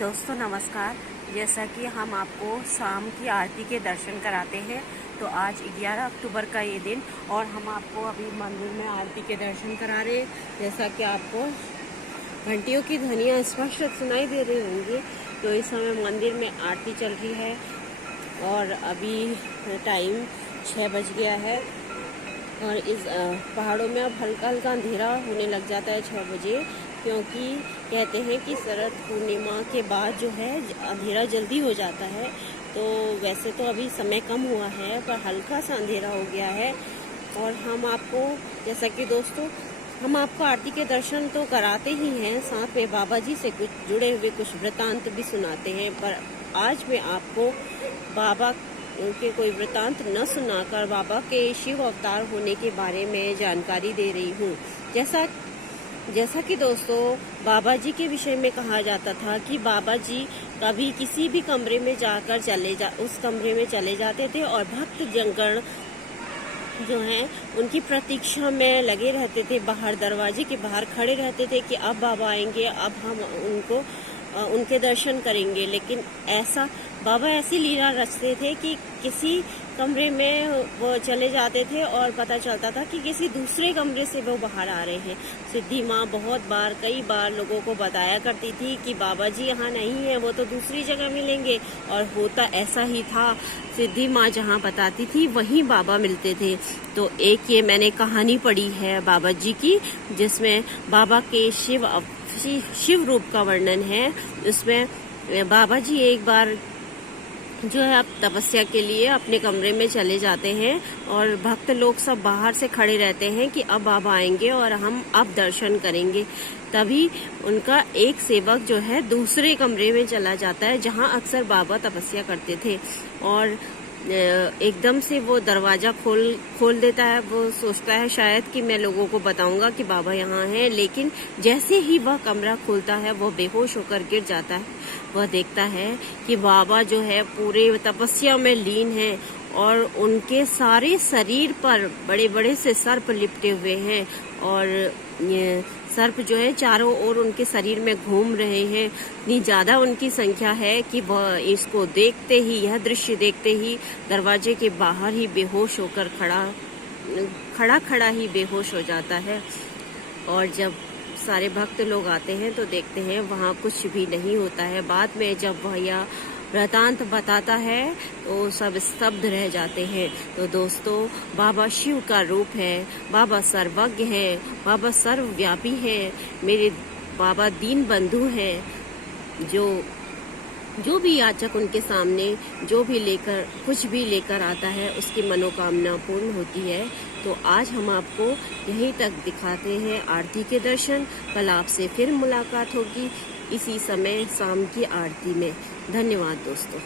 दोस्तों नमस्कार। जैसा कि हम आपको शाम की आरती के दर्शन कराते हैं, तो आज 11 अक्टूबर का ये दिन और हम आपको अभी मंदिर में आरती के दर्शन करा रहे हैं। जैसा कि आपको घंटियों की ध्वनियाँ स्पष्ट सुनाई दे रही होंगी, तो इस समय मंदिर में आरती चल रही है और अभी टाइम 6 बज गया है। और इस पहाड़ों में अब हल्का हल्का अंधेरा होने लग जाता है 6 बजे, क्योंकि कहते हैं कि शरद पूर्णिमा के बाद जो है अंधेरा जल्दी हो जाता है। तो वैसे तो अभी समय कम हुआ है, पर हल्का सा अंधेरा हो गया है। और हम आपको, जैसा कि दोस्तों, हम आपको आरती के दर्शन तो कराते ही हैं, साथ में बाबा जी से कुछ जुड़े हुए कुछ वृतांत भी सुनाते हैं। पर आज मैं आपको बाबा के कोई वृतांत न सुनाकर बाबा के शिव अवतार होने के बारे में जानकारी दे रही हूँ। जैसा कि दोस्तों, बाबा जी के विषय में कहा जाता था कि बाबा जी कभी किसी भी कमरे में जाकर उस कमरे में चले जाते थे और भक्त जनगण जो हैं उनकी प्रतीक्षा में लगे रहते थे, बाहर दरवाजे के बाहर खड़े रहते थे कि अब बाबा आएंगे, अब हम उनके दर्शन करेंगे। लेकिन बाबा ऐसी लीला रचते थे कि किसी कमरे में वो चले जाते थे और पता चलता था कि किसी दूसरे कमरे से वो बाहर आ रहे हैं। सिद्धि माँ कई बार लोगों को बताया करती थी कि बाबा जी यहाँ नहीं है, वो तो दूसरी जगह मिलेंगे। और होता ऐसा ही था, सिद्धि माँ जहाँ बताती थी वहीं बाबा मिलते थे। तो एक ये मैंने कहानी पढ़ी है बाबा जी की, जिसमें बाबा के शिव रूप का वर्णन है। उसमें बाबा जी एक बार जो है तपस्या के लिए अपने कमरे में चले जाते हैं और भक्त लोग सब बाहर से खड़े रहते हैं कि अब बाबा आएंगे और हम अब दर्शन करेंगे। तभी उनका एक सेवक जो है दूसरे कमरे में चला जाता है जहां अक्सर बाबा तपस्या करते थे, और एकदम से वो दरवाजा खोल देता है। वो सोचता है शायद कि मैं लोगों को बताऊंगा कि बाबा यहाँ हैं, लेकिन जैसे ही वह कमरा खोलता है वो बेहोश होकर गिर जाता है। वह देखता है कि बाबा जो है पूरे तपस्या में लीन हैं और उनके सारे शरीर पर बड़े बड़े से सर्प लिपटे हुए हैं, और ये सर्प जो है चारों ओर उनके शरीर में घूम रहे हैं। इतनी ज्यादा उनकी संख्या है कि वह इसको देखते ही, यह दृश्य देखते ही दरवाजे के बाहर ही बेहोश होकर खड़ा ही बेहोश हो जाता है। और जब सारे भक्त लोग आते हैं तो देखते हैं वहाँ कुछ भी नहीं होता है। बाद में जब वह यह वृतांत बताता है तो सब स्तब्ध रह जाते हैं। तो दोस्तों, बाबा शिव का रूप है, बाबा सर्वज्ञ है, बाबा सर्वव्यापी है। मेरे बाबा दीन बंधु हैं, जो भी याचक उनके सामने कुछ भी लेकर आता है उसकी मनोकामना पूर्ण होती है। तो आज हम आपको यहीं तक दिखाते हैं आरती के दर्शन। कल आपसे फिर मुलाकात होगी इसी समय शाम की आरती में। धन्यवाद दोस्तों।